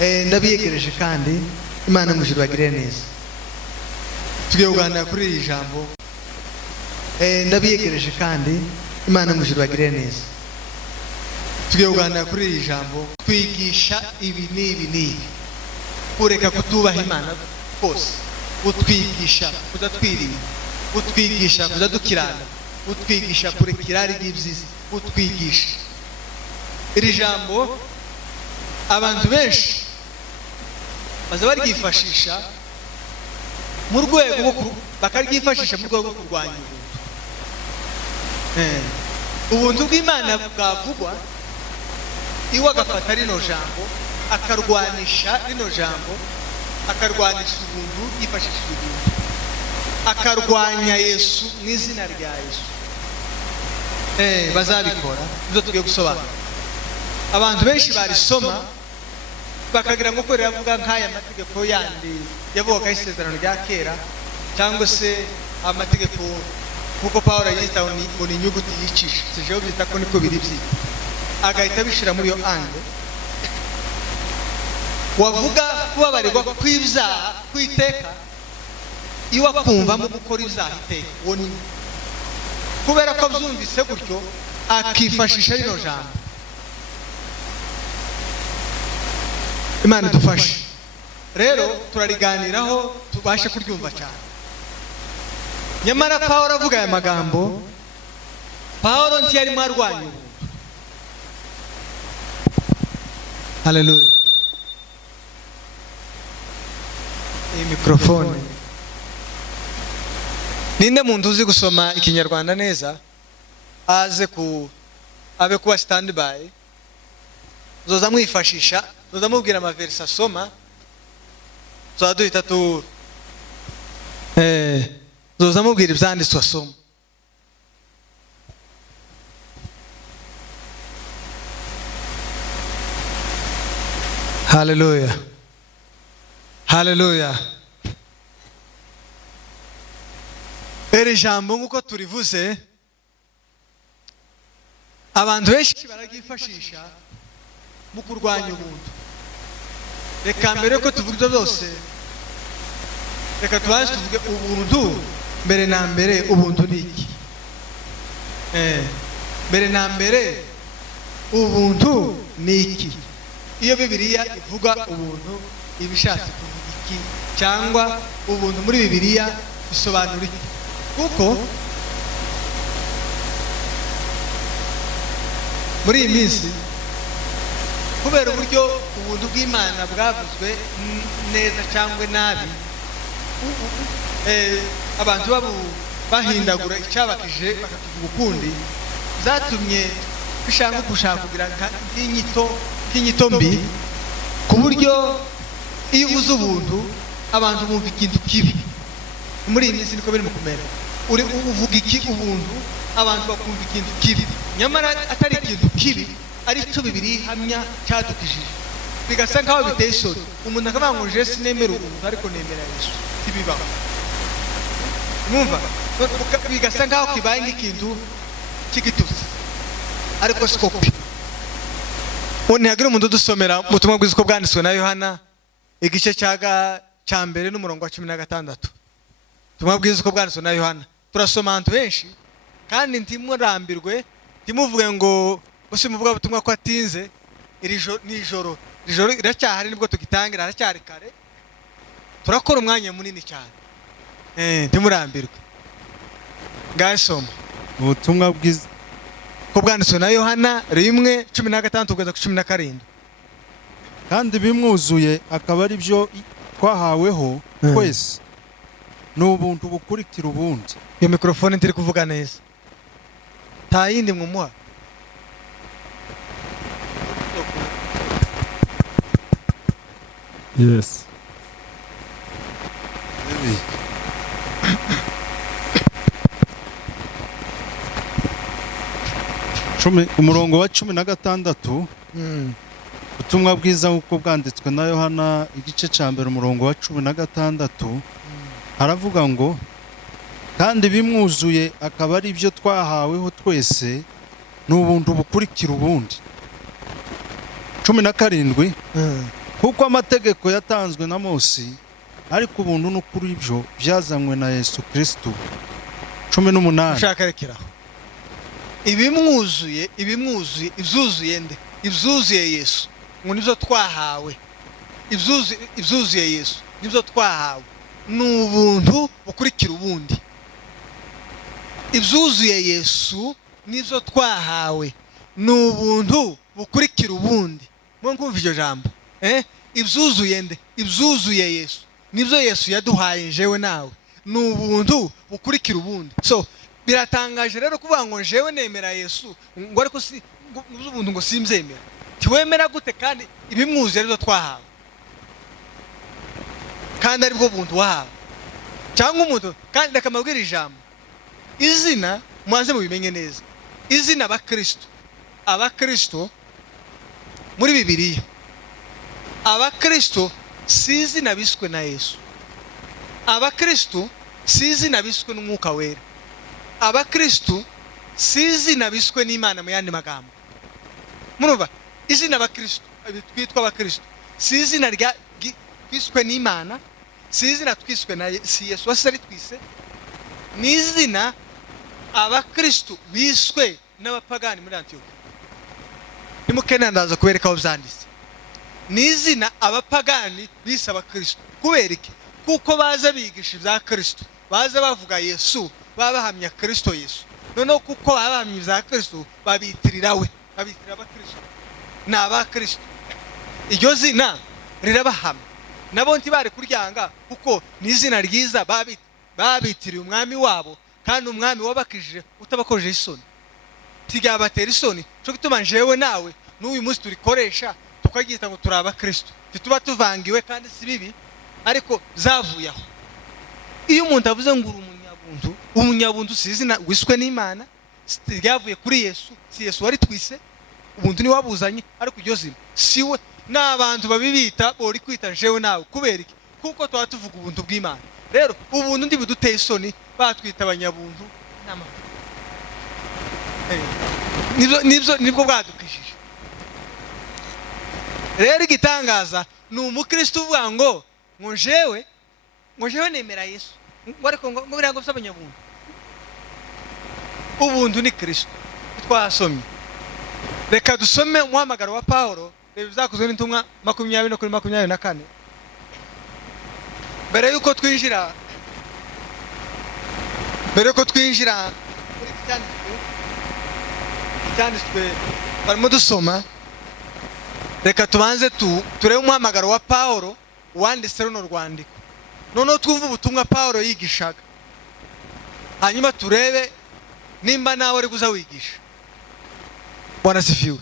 ndabiyegereje kandi Imana mu ijuru bagire neza. Tugiye kuganira kuri iri jambo. Ndabiyegereje kandi Imana mu ijuru bagire neza. Tugiye kuganira kuri iri jambo, twigisha ibi n'ibi. Kureka kutubaha Imana kose. Utwigisha kudatwirira. Utwigisha kudadukirana. Utwigisha kurekera ari ibyiza. Utwigisha. Iri jambo abantu benshi baza baryifashisha mu rwego bakaryifashisha mu rwego rwo kurwanya ubuntu bw'Imana bwavugwa iwe agafata rino jambo akarwanisha rino jambo akarwanisha ubuntu yifashishije ubuntu akarwanya Yesu mu izina rya Yesu. Bazabikora ibyo tugiye gusobanura. Abantu benshi barisoma bakagira ngo ko riravuga nk'aya mategeko yandi yavuga isezerano rya kera cyangwa se amategeko kuko Paulo yita ngo ni inyuguti yicisha sijeho byita ko niko biri byi agahita bishira muri yo ange wavuga kubabarirwa kw'ibyaha kwiteka iwa kumva mu gukora ibyaha iteka woni kubera ko byumvise gutyo akifashisha rino jambo. Imana dufashe rero turariganiraho tubashe kuryumva cyane. Nyamara Paulo avuga aya magambo, Paulo ntiyari marwanya ubuntu. Haleluya. Iyi mikrofone ninde muntu uzi gusoma ikinyarwanda neza aze abe kuba standby zoza mwifashisha zoza mubwira amaverse asoma zoduhita zoza mubwira ibyanditswe asoma. Haleluya. Haleluya. Iri jambo nk'uko turivuze abantu benshi bararyifashisha mu kurwanya ubuntu. Reka mbere ko tuvuga byose reka tubanze tuvuge ubuntu mbere na mbere. Ubuntu ni iki? Mbere na mbere ubuntu ni iki? Iyo Bibiliya ivuga ubuntu ibishatse kuvuga iki? Cyangwa ubuntu muri Bibiliya bisobanura iki? Kuko muri iyi minsi kubera uburyo ubuntu bw'Imana bwavuzwe neza cyangwa nabi abantu bahindagura icyabakije bakakivuga ukundi zatumye bishaka gushaka kugira nk'inyito mbi ku buryo iyo uvuze ubuntu abantu bumva ikintu kibi. Muri iyi minsi niko biri mu kumera uvuga iki ubuntu abantu bakumva ikintu kibi nyamara atari ikintu kibi ari cyo Bibiliya ihamya cyadukijije bigasa nkaho biteye isoni. Umuntu akavuga ngo je sinemera ubuntu ariko nemera Yesu tibibaho. Mwumva bigasa nkaho kibaye nk'ikintu cy'igitutsi ariko siko pi. Hagira umuntu dusomera ubutumwa bwiza uko bwanditswe na Yohana igice cya mbere n'umurongo wa 16. Ubutumwa bwiza uko bwanditswe na Yohana turasoma ahantu henshi kandi ntimurambirwe ntimuvuge ngo bose muvuga ubutumwa ko atinze. Ijoro iracyahari nibwo tugitangira aracyari kare turakora umwanya munini cyane. Ntimurambirwe. Ngasoma ubutumwa bwiza ko bwanditswe na Yohana 1:16 kugeza ku 17. kandi bimwuzuye akaba ari byo twahaweho twese n'ubuntu bukurikira ubundi. Iyo mikrofone ntiri kuvuga neza ta yindi mwumuha. Yes. Umurongo wa 16 ubutumwa bwiza uko bwanditswe na Yohana igice cya mbere umurongo wa 16 haravuga ngo kandi bimwuzuye akaba ari byo twahaweho twese n'ubuntu bukurikira ubundi. 17 kuko amategeko yatanzwe na Mose ariko ubuntu n'ukuri byo byazanywe na Yesu Kristo. 18. ushaka rekeraho ibimwuzuye ibyuzuye nde? Ibyuzuye Yesu ngo nibyo twahawe. Ibyuzuye Yesu nibyo twahawe, ni ubuntu bukurikira ubundi. Ibyuzuye Yesu nibyo twahawe, ni ubuntu bukurikira ubundi. Mwumva iryo jambo? Ibyuzuye nde? Ibyuzuye Yesu nibyo Yesu yaduhaye jewe nawe, ni ubuntu bukurikira ubundi. So biratangaje rero kuvuga ngo jewe nemera Yesu ngo ariko si ubuntu ngo simbyemera. Tiwemera gute kandi ibimwuzuye aribyo twahawe, kandi aribwo buntu wahawe? Cyangwa umuntu kandi ndakamabwira ijambo, izina mwanze mubimenye neza, izina abakristo muri Bibiliya, abakristo si izina biswe na Yesu. Abakristo si izina biswe n'Umwuka Wera. Abakristo si izina biswe n'Imana mu yandi magambo. Murumva, izina abakristo twitwa abakristo si izina twiswe n'Imana, si izina twiswe na Yesu wasari twise, ni izina abakristo biswe n'abapagani muri Antiokia. Nimukena ndaza kubereka aho byanditse. Ni izina abapagani bise abakristo. Kubera iki? Kuko baza bigisha ibya Kristo, baza bavuga Yesu, babahamya Kristo Yesu. Noneho kuko babahamya ibya Kristo babitirira we, babitirira abakristo, ni abakristo. Iryo zina rirabahamya, nabo ntibari kuryanga kuko ni izina ryiza babitiriye umwami wabo, kandi umwami wabakijije utabakojeje isoni. Tigabatera isoni, cyo gituma jewe nawe n'uyu munsi turikoresha tukagita ngo turaba Kristo. Tituba tuvangiwe kandi si bibi, ariko zavuye aho. Iyo umuntu avuze ngo uri umunyabuntu si izina wiswe n'Imana, ryavuye kuri Yesu, si Yesu wari twise, ubuntu ni wabuzanye, ariko iryo zina siwe. N'abantu babibita bori kwita jewe nawe. Kubera iki? Kuko tuba tuvuga ubuntu bw'Imana. Rero ubuntu ndi buduteye isoni, batwita abanyabuntu n'amahoro. Nibwo bwadukishije. Rero igitangaza ni umukristo uvuga ngo jewe nemera Yesu, ngo ariko ngo birango by'abanyabuntu. Ubuntu ni Kristo twasomye. Reka dusome umuhamagaro wa Paulo, reba bizakozwe n'intumwa 20:24. Mbere yuko twinjira muri cyanditswe barimo dusoma, reka tubanze turebe umuhamagaro wa Paulo wanditse runo rwandiko. Noneho twumva ubutumwa Paulo yigishaga, hanyuma turebe nimba nawe ari kuza wigisha. Bwana sifiwe.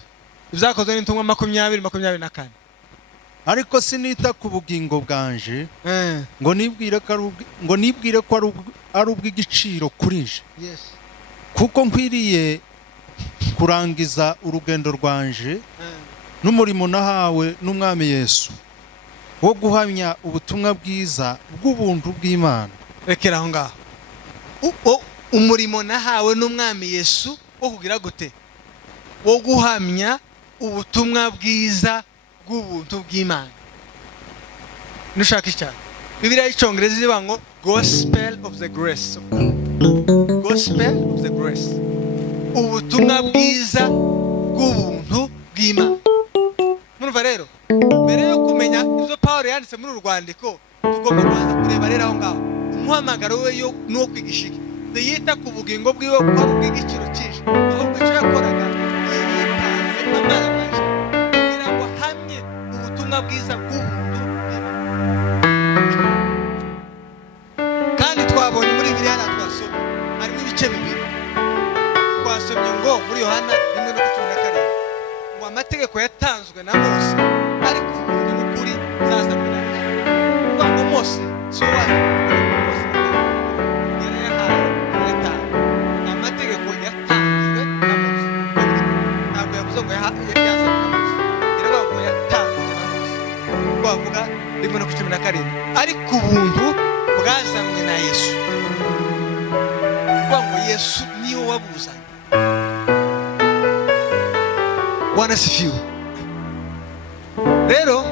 Bizakozwe n'intumwa 20:24. Ariko sinita ku bugingo bwanje ngo nibwire ko ari ubw'igiciro kuri nje. Yes. Kuko nkwiriye kurangiza urugendo rwanje n'umurimo nahawe n'umwami Yesu wo guhamya ubutumwa bwiza bw'ubuntu bw'Imana. Rekera aho ngaho. Umurimo nahawe n'umwami Yesu wo kugira gute? Wo guhamya ubutumwa bwiza bw'ubuntu bw'Imana. Nushaka cyane Bibiliya y'Icyongereza ivuga ngo Gospel of the Grace. Gospel of the Grace, ubutumwa bwiza bw'ubuntu bw'Imana. Murumva rero, mbere yo kumenya ibyo Paulo yanditse muri uru rwandiko, tugomba kubanza kureba rero aho ngaho umuhamagaro we n'uwo kwigisha iki. Yita ku bugingo bwiwe ko ari ubw'igiciro cyinshi, ahubwo icyo yakoraga yitanze amaraso kugira ngo ahamye ubutumwa bwiza bw'ubuntu bw'Imana. Kandi twabonye muri Bibiliya twasomye harimo ibice bibiri. Twasomye ngo muri Yohana 1:17 ngo amategeko yatanzwe na Mose, ariko ubuntu n'ukuri zazanywe na Yesu. Ngo Mose so wazi amategeko yatanzwe na Mose, ntabwo yavuze ngo yazanywe na Mose, iravuga ngo yatanzwe na Mose. Twavuga 1:17, ariko ubuntu bwazanywe na Yesu. Ngo Yesu niwe wabuzanye. Bwana sifiwe. Rero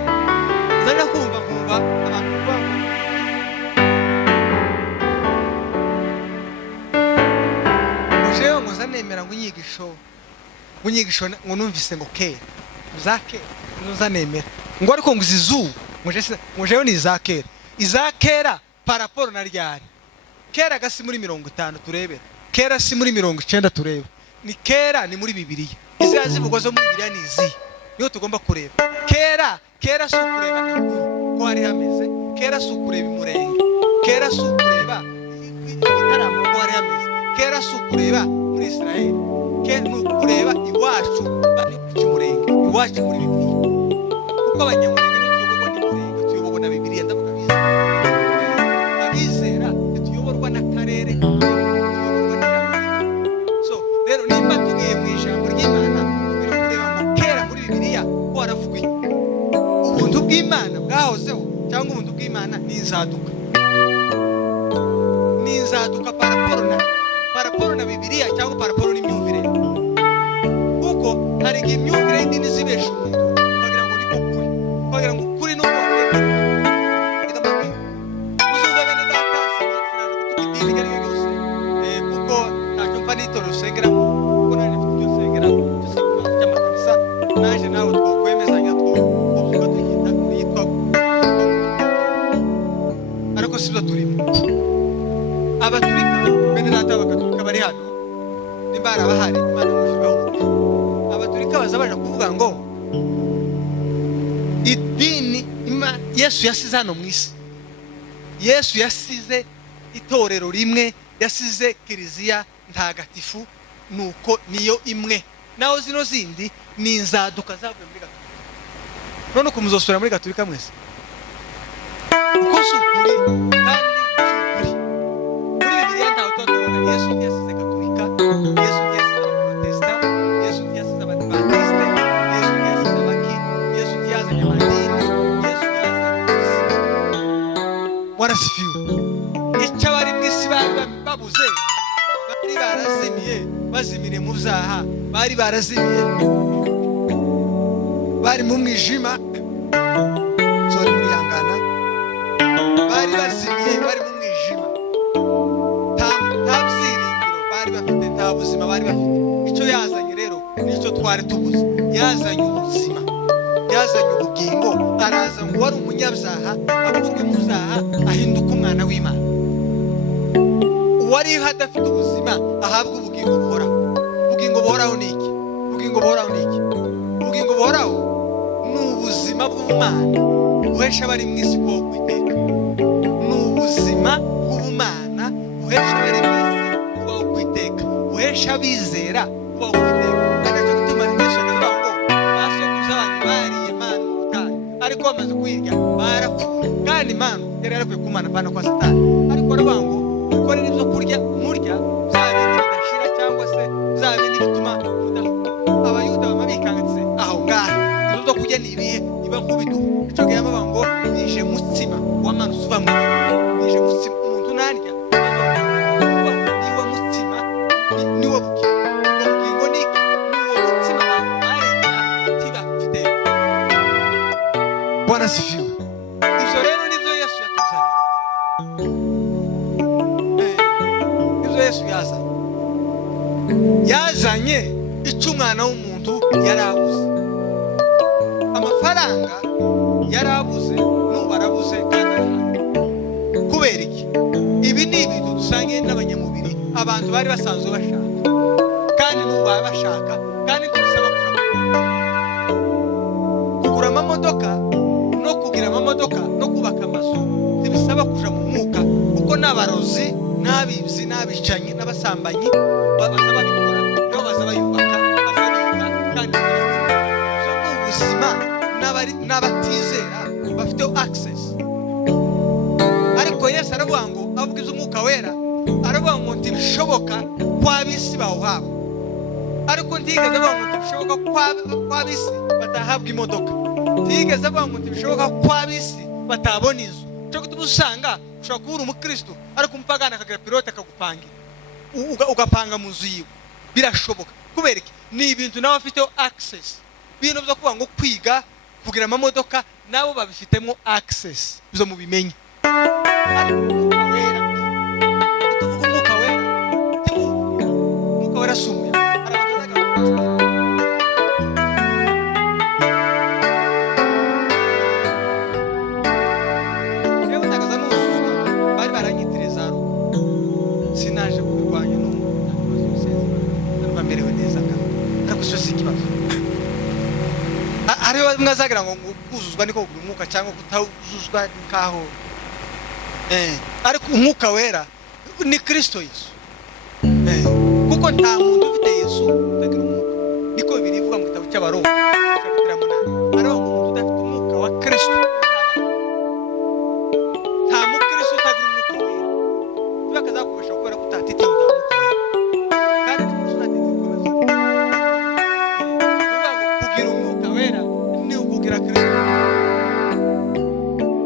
bunyigisho ngo numvise ngo kera zake nuzanemera ngo ariko ngo izizu mujeyo ni zakera izakera paraporo na ryari kera gasi muri 50 turebera kera si muri 90 tureba ni kera ni muri Bibiliya izazi bugozo muri Bibiliya nizi yo tugomba kureba kera si ukureba nakuru ko hari hameze kera si ukureba imurenge kera si ukureba igitaramo ko hari hameze kera si ukureba muri Israel kera ni ukureba iwacu bari ku kimurenge iwacu muri Bibiliya kuko abanyamurenge tuyoborwa n'imurenge tuyoborwa na Bibiliya ndavuga biza abizera tuyoborwa n'akarere tuyoborwa n'ijambo so rero nimba tugiye mu ijambo ry'Imana tugire kureba ngo kera muri Bibiliya ko haravuga ubuntu bw'Imana bwahozeho cyangwa ubuntu bw'Imana nizaduka paraporo na Bibiliya cyangwa paraporo n'imyumvire kuko hari imyumvire y'idini zibesha umuntu kugira ngo niko kuri kugira ngo kuri no uzuza bene data idini gari yose kuko ntacyo mfa n'itoro rusengera kuko naje mfite rusengera cy'amakanisa naje nawe twokwemezanya kuvuga yitwa ariko sibyo turimo abaturika bene data bakaturika bari hano nimbara bahari Imana mushibaho abaturika bazabaje kuvuga ngo idini Yesu yasize hano mu isi Yesu yasize itorero rimwe yasize kiliziya ntagatifu nuko niyo imwe naho zino zindi ni inzaduka zavuye muri Gatolika none uko muzosura muri Gatolika mwese uko sukuri kandi sukuri muri Bibiliya ntaho tubona Yesu yasize Gatolika Yesu yasize Protesta Yesu yasize Abadiventiste Yesu yasize Abaki Yesu yazanye amadini Yesu yazanye warasifiwe icyabari mwisi babuze bari barazimiye bazimire mu byaha bari barazimiye bari mu mwijima sore muri yangana bari bazimiye bari mu mwijima nta byiringiro bari bafite nta buzima bari bafite icyo yazanye rero nicyo twari tubuze yazanye ubuzima yazanye ubugingo araza ngo wari umunyabyaha akurwe mu byaha ahinduka umwana w'Imana wari hadafite ubuzima ahabwa ubugingo buhoraho ubugingo buhoraho ni iki ubugingo buhoraho ni iki ubugingo buhoraho ni ubuzima bw'Imana buhesha bari mu isi ko kwiteka ni ubuzima bw'Imana buhesha bari mu isi ko kwiteka buhesha bizera ko kwiteka kandi cyo gutuma Yesu ngo basokuza abantu bariye Imana utari ariko bamaze kwirya barapfuye kandi Imana yari yaravuye ku Mana bana kwa Satani ariko arabango ukorera ibyo kurya murya zabindi bidashira cyangwa se zabindi bituma abayuda bamabikangitse aho ngaho ibyo kurya nibihe niba nkubidu icyo gihe baba ngo nije mutsima w'amanu suva mu nije mutsima umuntu narya niwa mutsima niwa bugingo niki niwa mutsima barenya tibafite Bwana sifiwe ibyo rero nibyo Yesu yatuzanye Yesu yazanye icyo umwana w'umuntu yarabuze amafaranga yarabuze n'ubarabuze kandi kubera iki ibi ni ibintu dusangiye n'abanyamubiri abantu bari basanzwe bashaka kandi n'uba bashaka kandi tubisaba kugura amamodoka no kugira amamodoka no kubaka amazu tubisaba kuja mu mwuka kuko n'abarozi n'abibzi n'abicanyi n'abasambanyi baza babikora nabo baza bayubaka bazabiga kandi so ubuzima n'abatizera bafite access ariko Yesu aravuga ngo avugize umwuka wera aravuga ngo ntibishoboka kw'abisi bawuhabwa ariko ntigeze avuga ngo ntibishoboka kw'abisi batahabwa imodoka ntigeze avuga ngo ntibishoboka kw'abisi batabona inzu cyo gutuma usanga ushobora kubura umukristo ariko umupagana akagira pilote akagupangira ugapanga mu nzu yiwe birashoboka kubera iki ni ibintu nawe afiteho access bintu byo kuvuga ngo kwiga kugira amamodoka nabo babifitemo access bizo mu bimenye umwuka wera sumuya arabanza mwazagira ngo kuzuzwa niko kugura umwuka cyangwa kutazuzwa nkaho ariko umwuka wera ni Kristo Yesu. Kuko nta muntu ufite Yesu utagira umwuka. Niko birivuga mu gitabo cy'Abaroma chapter 8. Ari umuntu udafite umwuka wa Kristo. Nta mukristo utagira umwuka wera. Tubakazakubasha kubera kutatite umwuka wera. Kandi tutatite kubaza. Kugira umwuka wera ni ukugira Kristo.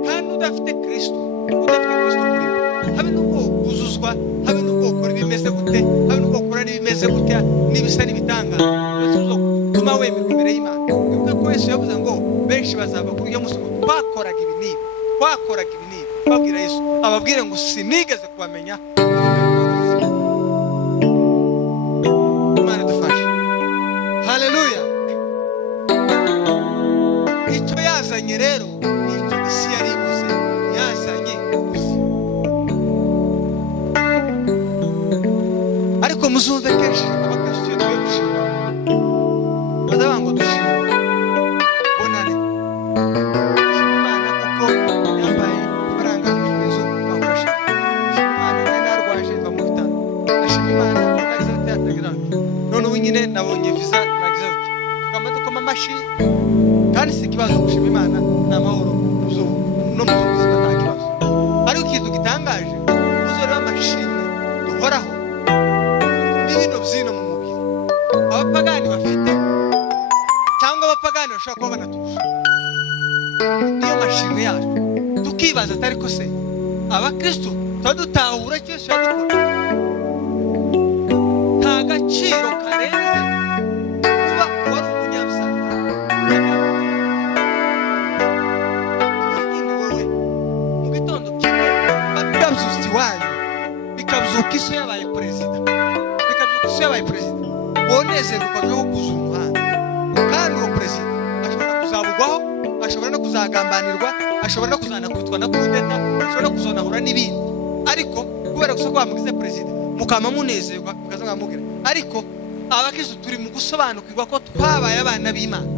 Kandi udafite Kristo muri habe nuko uzuzwa, habe nuko ukora ibimeze gute, habe nuko ukora n'ibimeze gutya n'ibisa n'ibitanga tuma wemerwa imbere y'Imana. Bivuga ko Yesu yavuze ngo benshi bazava kuri iyo musogo twakoraga ibi babwira Yesu ababwire ngo sinigeze kubamenya. Imana dufashe. Haleluya. Icyo yazanye rero nicyo isi yari ibuze, yazanye ariko muzumve kenshi abakristo tugiye gushima bazaba ngo dushima bonane Imana kuko yambaye faranga n'inzu bakoresha Imana narwaje va mu bitaro ndashima Imana nagize atatagira none ubu nyine nabonye visa nagize uti tukama amashi kandi si kibazo gushima Imana n'amahoro no mu buzima nta kibazo. Ariko ikintu gitangaje uzore amashimwe duhoraho n'ibintu byino mu mubiri abapagani bafite cyangwa abapagani bashobora kuba banaturusha niyo mashimwe yacu tukibaza atari ko se abakristo tuba dutahura icyo Yesu yadukora nta gaciro karenze kuba wari umunyabyaha wowe mu gitondo kimwe babyuza iwanyu bikabyuka iso yabaye perezida wonezerwa no kuzuza umuhanda. Kandi uwo perezida ashobora kuzabugwaho, ashobora no kuzagambanirwa, ashobora no kuzanakubitwa na kudeta, ashobora no kuzonahura n'ibindi. Ariko kubera gusa ko bamugize perezida mukama munezerwa mukazanga mubwira. Ariko abakristo turi mu gusobanukirwa ko twabaye abana b'Imana,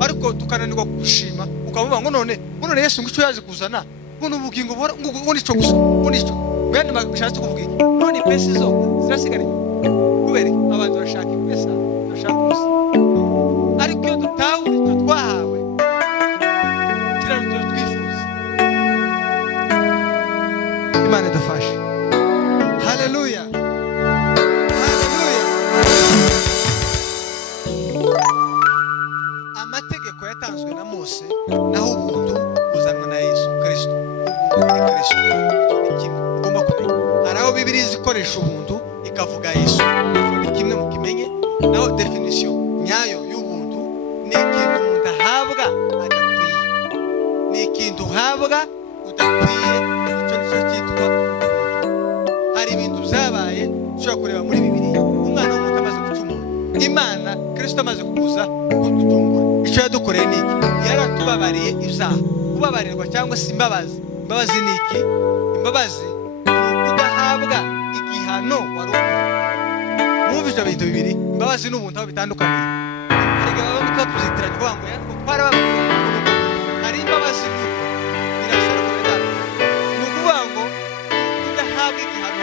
ariko tukananirwa gushima ukavuga ngo none Yesu ngo icyo yaje kuzana ngo ubugingo ngo nico gusa ngo nico bene bashatse kuvuga iki none pesi zo zirasigara kubera abantu bashaka pesa bashaka gusa. Ariko iyo dutahure icyo twahawe kiraruta twifuza. Imana dufashe. Haleluya. Amategeko yatanzwe na Mose naho ubuntu buzanwa na Yesu Kristo. Ubuntu ni Kristo. Ugomba kumenya hari aho Bibiliya ikoresha ubuntu ikavuga Yesu. Ni kimwe mu kimenye naho definition nyayo y'ubuntu ni ikintu umuntu ahabwa adakwiye, ni ikintu uhabwa udakwiye. Icyo nicyo cyitwa hari ibintu byabaye ushobora kureba muri Bibiliya. Umwana w'umuntu amaze gucumura, Imana Kristo amaze kuza kuducungura, icyo yadukoreye ni iki? Yaratubabariye ibyaha. Kubabarirwa cyangwa se imbabazi ni iki? Imbabazi ni ukudahabwa igihano wari ukwiye. Mwumva ibyo bintu bibiri, imbabazi n'ubuntu aho bitandukanye. Hari baba muka tuzitiranye kuvuga ngo yatwo twarababwiye hari imbabazi birasaba ko bitandukanye. Ni ukuvuga ngo kudahabwa igihano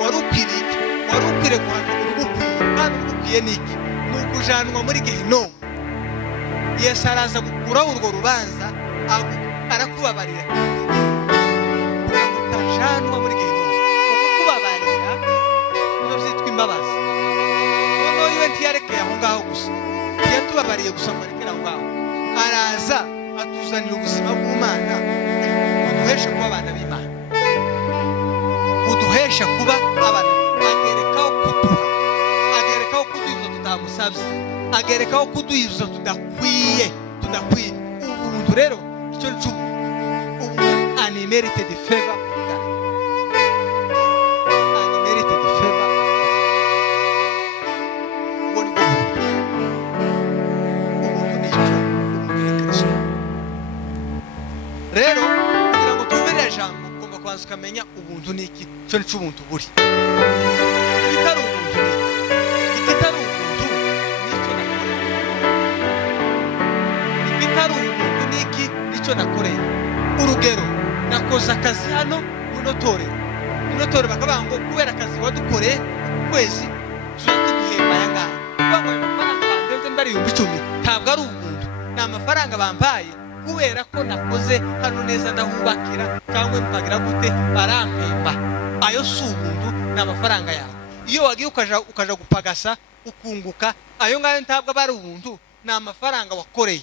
wari ukwiriye guhanwa urugukwiye. Kandi urugukwiye ni iki? Ni ukujanwa muri gehinomu. Yesu araza gukuraho urwo rubanza arakubabarira kugira ngo utajanwa muri gehinomu. Kukubabarira nizo zitwa imbabazi. Noneho iwe ntiyarekeye aho ngaho gusa, ntiyatubabariye gusa ngo arekere aho ngaho, araza atuzanira ubuzima bw'Imana buduhesha kuba abana b'Imana, buduhesha kuba abana. Agerekaho kuduha izo tutamusabye, agerekaho kuduha izo tudakwiye. Ubuntu rero icyo nicyo unmerited favor, unmerited favor. Ubwo ni ubuntu ni Kristo. Rero kugira ngo twumvire ijambo ugomba kubanza ukamenya ubuntu ni iki. Icyo nicyo ubuntu buri. Igitari ubuntu ni iki? Igitari ubuntu nicyo nakora. icyo nakoreye. Urugero, nakoze akazi hano muno torero bakavuga ngo kubera akazi wadukoreye kwezi tuzatuguhemba yangana. Bamwe amafaranga bandenze mbari 10,000 ntabwo ari ubuntu, ni amafaranga bampaye kubera ko nakoze hano neza ndahubakira cyangwa mpagira gute barampemba. Ayo si ubuntu, ni amafaranga yawe. Iyo wagiye ukaja gupagasa ukunguka, ayo ngayo ntabwo bari ubuntu, ni amafaranga wakoreye.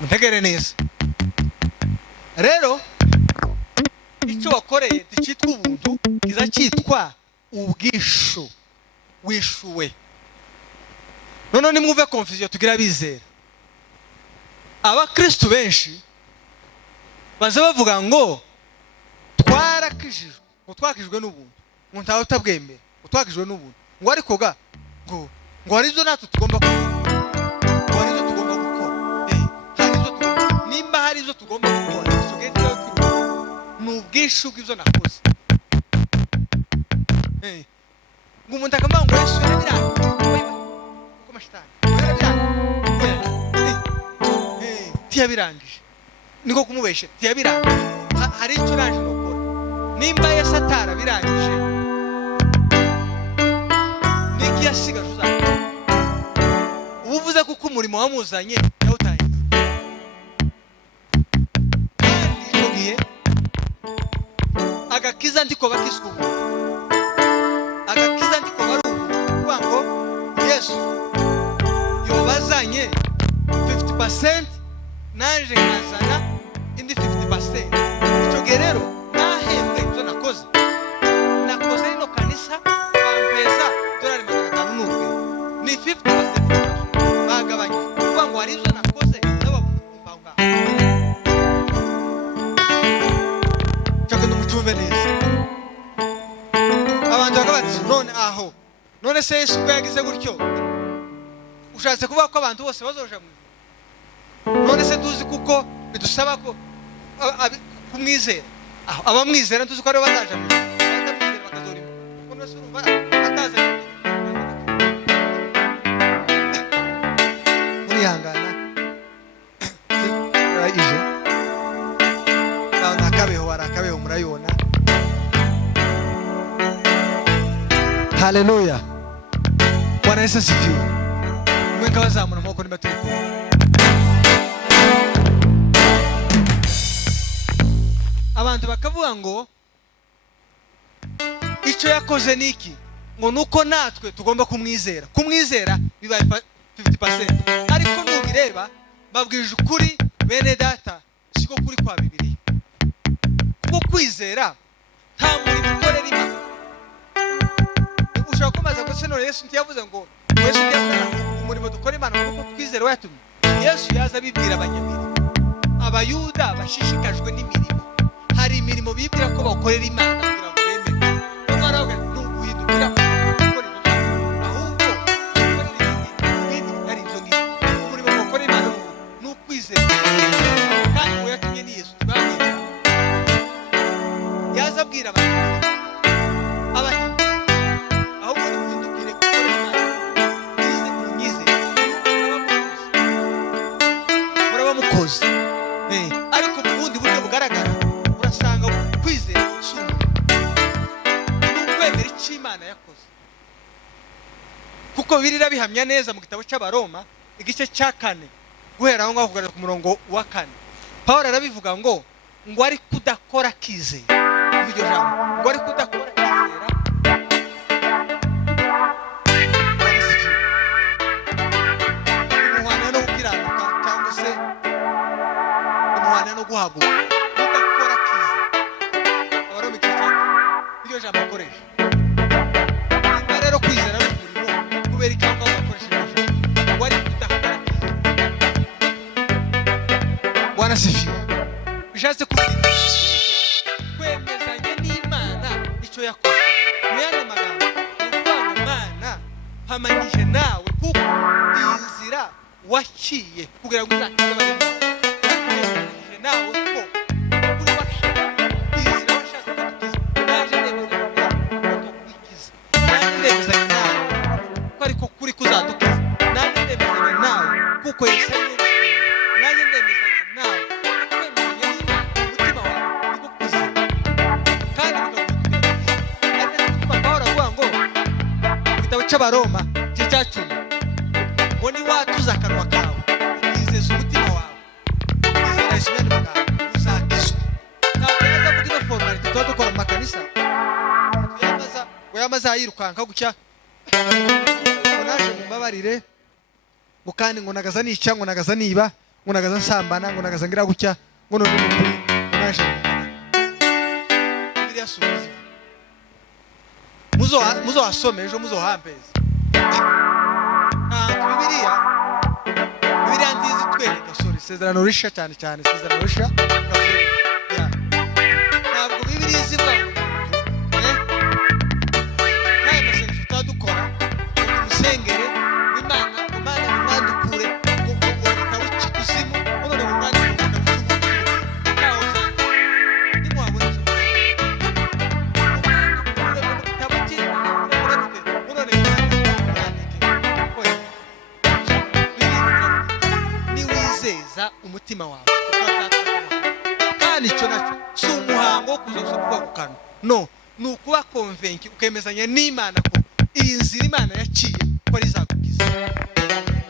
Mutegere neza rero, icyo wakoreye cyitwa ubuntu kiza cyitwa ubwishu, wishuwe. None nimwumve confusion tugira bizera. Abakristo benshi baza bavuga ngo twarakijijwe, ngo twakijwe n'ubuntu, ngo ntawe utabwemera, ngo twakijwe n'ubuntu, ngo ariko ga ngo harizo natwe tugomba gukora, ngo harizo tugomba gukora, harizo tugomba, nimba harizo tugomba gukora, icyo gihe tuzakira n'ubwishu bw'ibyo nakoze. Ngo umuntu akamubwira ngo Yesu yarabirangije, uko mashitani tiyabirangije, niko kumubeshe tiyabirangije. Hari icyo naje gukora, nimba Yesu atarabirangije niki yasigaje uzakora. Ubu uvuze kuko umurimo wamuzanye yawutangiye. Kandi icyo gihe agakiza ndiko bakiswe ubu, agakiza ndiko bari ubu, kuvuga ngo Yesu yobazanye 50%, naje nkazana indi 50%. Icyo gihe rero nahembwe ibyo nakoze rino kanisa bampeza $500 n'urwe, ni 50% bagabanye, kuvuga ngo hari ibyo nakoze n'ababona kumva ngaho. Cyangwa n'umucumbe neza abantu bakabati none se Yesu ubwo yagize gutyo ushatse kuvuga ko abantu bose bazoja mu ijuru? None se tuzi kuko bidusaba ko kumwizera, abamwizera tuzi ko ari bazaja mu ijuru, batamwizera bakazorima. None se urumva ataza murihangana ije akabeho murayibona. Haleluya, Bwana Yesu asifiwe. Mwenga wazamura amaboko niba turi kumwe. Abantu bakavuga ngo icyo yakoze niki, ngo nuko natwe tugomba kumwizera bibaye 50%. Ariko nubireba babwije ukuri bene data, siko kuri kwa Bibiliya. Kuko kwizera nta muri bikorera Imana. Ushaka kumaza ko seno Yesu ntiyavuze ngo Yesu yavuze umurimo dukora Imana kuko twizera watumye. Yesu yaza bibwira abanyamirimo, abayuda bashishikajwe n'imirimo. Hari imirimo bibwira ko bakorera Imana kugira ngo bemere. Umwana wawe n'uguhindukira gukora ibyo, ahubwo ibindi bitari ibyo ngibyo. Umurimo dukora Imana ni ukwizera, kandi ngo yatumye ni Yesu twabwira. Yaza abwira abantu ahubwo ni guhindukire gukora Imana. Muraba mukoze, ariko mu bundi buryo bugaragara urasanga kwizera sumwe n'ukwemera icyo Imana yakoze. Kuko Bibiliya bihamya neza mu gitabo cy'Abaroma igice cya 4 guhera aho ngaho kugera ku murongo wa 4, Pawulo arabivuga ngo ari kudakora kizera. Iryo jambo ngo ari kudakora kizera umuhana no gukiranuka cyangwa se umuhana no guhaguruka, kudakora kizera. Abaroma igice cya 4 iryo jambo akoresha. Niba rero kwizera ari umurimo, kubera cyangwa ugakoresha iryo jambo ngo ari kudakora kizera. Bwana asifiwe. Bishatse kuvuga kwemezanya n'Imana icyo yakoze. Mu yandi magambo ukuvuga Imana hamanyije nawe kuko inzira waciye kugira ngo uzakize abantu. Hamanyije nawe ko kuri washatse inzira washatse kudukiza, naje ndemezanya nawe ko kwikiza, naje ndemezanya nawe ko ariko kuri kuzadukiza, naje ndemezanya nawe kuko Yesu ari naje ndemezanya c'abaroma cy'icumi ngo ni watuza akanwa kawe ukizeza umutima wawe izera Yesu bene magambo uzakizwa. Ntabwo yaza kugira formalite tuba dukora mu makanisa yamaze yirukanka gutya ngo naje mumbabarire ngo kandi ngo nagaza nica ngo nagaza niba ngo nagaza nsambana ngo nagaza ngira gutya ngo none mukuri naje Bibiliya subiza muzo wasome ejo muzo hambeza Bibiliya nziza itwereka isezerano risha cyane isezerano risha ntabwo Bibiliya izivuga nta masengesho tutadukora ngo tumusengere Imana mwandukure ngo bitabo cy'ikuzimu none ngo mwandukure ntaho usanga ntimuhabona ejo bitabo none niwizeza umutima wawe kandi icyo nacyo si umuhango wo kuza kuvuga ku kanwa no ni ukuba konvenki ukemezanya n'Imana ko iyi nzira Imana yaciye ko ari izagukiza.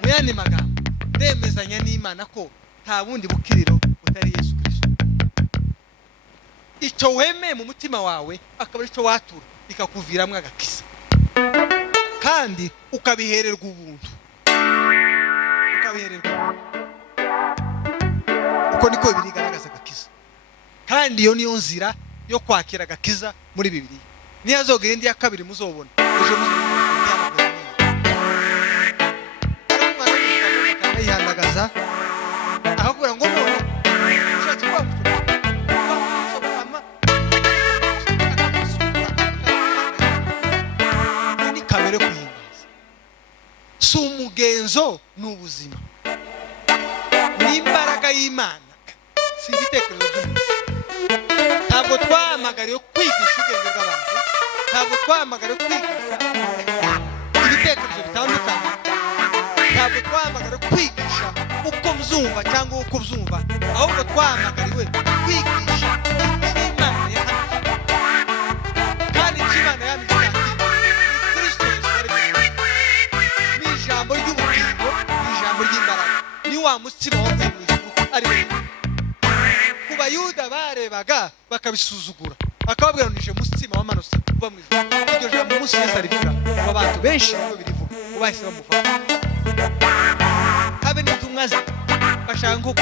Mu yandi magambo ndemezanya n'Imana ko nta bundi bukiriro butari Yesu Kristo. Icyo wemeye mu mutima wawe akaba icyo watura bikakuviramo agakiza kandi ukabihererwa ubuntu uko niko birigaragaza agakiza. Kandi iyo niyo nzira yo kwakira agakiza muri Bibiliya. Niyo azogera indi ya kabiri muzobona ejo yihandagaza aho kubera ngo none ushatse kuba ni kamere kuhimbaza si umugenzo n'ubuzima n'imbaraga y'Imana si ibitekerezo by'umuntu. Ntabwo twahamagariye kwigisha ubwenge bw'abantu, ntabwo twahamagariye kwigisha ibitekerezo bitandukanye, ntabwo twahamagariye kwigisha uko mzumva cyangwa uko byumva, ahubwo twahamagariwe kwigisha Imana yahamije kandi Imana yahamije ni Kristo Yesu ari ni ijambo ry'ubugingo, ni ijambo ry'imbaraga, ni wa mutsima wo kwimujuru ari we. Ku Bayuda barebaga bakabisuzugura akababwira ngo nije mutsima wamanutse kuva mu ijuru. Iryo jambo umunsi Yesu arivuga abantu benshi nabo birivuga ubahise bamuva habe n'intumwa ze bashaka nko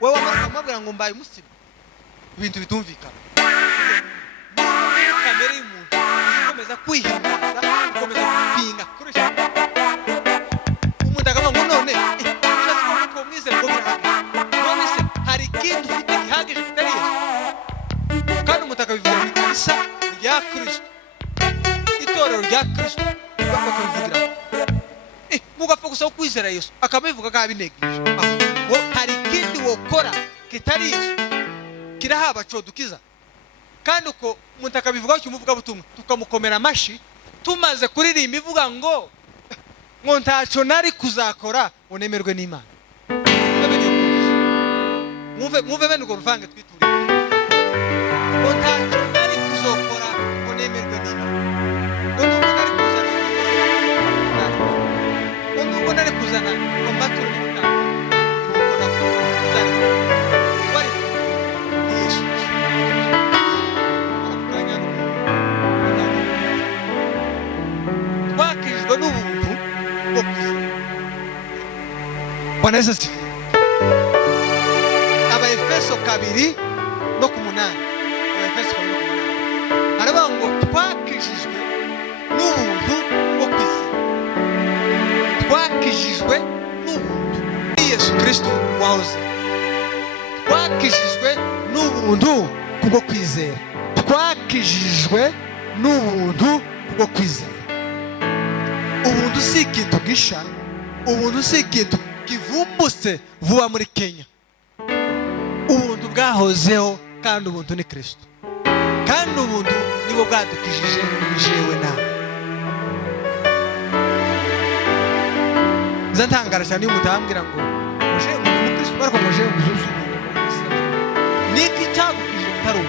wewe amabwira ngo mbaye umusiba ibintu bitumvikana kamere y'umuntu ikomeza kwihimbaza ikomeza kupinga kuresha umuntu akavuga ngo none ushaka ko mwizera ngo birahagije none se hari ikintu ufite gihagije kitari Yesu kandi umuntu akabivuga mu kanisa rya Kristo itorero rya Kristo bakabivugira mugapfa gusa kwizera Yesu akabivuga kabinegisha hari ikindi wokora kitari Yesu kirahaba cyo dukiza kandi uko umuntu akabivuga cyo umuvuga butumwa tukamukomera amashi tumaze kuririmba ivuga ngo ntaco nari kuzakora unemerwe n'Imana. Muve bene ngo ruvange twituriye ntaco nari kuzokora unemerwe n'Imana. Nubwo nari kuzana amaturo n'ubuntu bwo kwizera. Bwana Yesu ati Abaefeso 2:8 haravuga ngo twakijijwe n'ubuntu bwo kwizera. Twakijijwe n'ubuntu Yesu Kristo wahoze. Twakijijwe n'ubuntu kubwo kwizera. Twakijijwe n'ubuntu kubwo kwizera. Ubuntu si ikintu gisha, ubuntu si ikintu kivumbutse vuba muri Kenya. Ubuntu bwahozeho kandi ubuntu ni Kristo. Kandi ubuntu nibo bwadukijije jewe nawe. ntangara cyane iyo mutambwira ngo muje umukristo bariko muje umuzuzu niki cyagukije taru